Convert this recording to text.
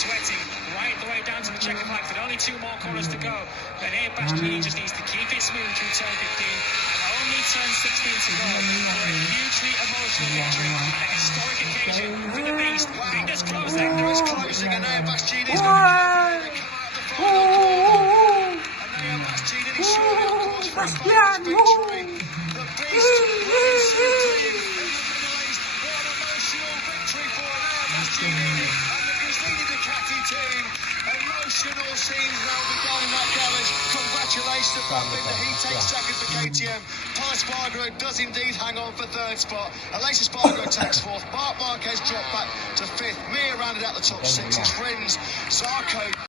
sweating right the way down to the checker flag with only 2 more corners to go. But here Bastianini just needs to keep it smooth through turn 15 and only turn 16 to go for a hugely emotional victory, a historic occasion for the beast. Fingers crossed, Hector is closing, and now Bastianini's going to come out of the final corner. And now Bastianini surely on course for his famous victory. The beast reigns supreme in the Middle East. What an emotional victory for now Bastianini and the Bastianini Ducati team. Emotional scenes now begun in that garage. Congratulations to Bastianini. He takes second for KTM. Paul Espargaro does indeed hang on for third spot. Aleix Espargaro takes fourth. Marc Marquez dropped back to fifth. Mir rounded out the top six. His friends Zarco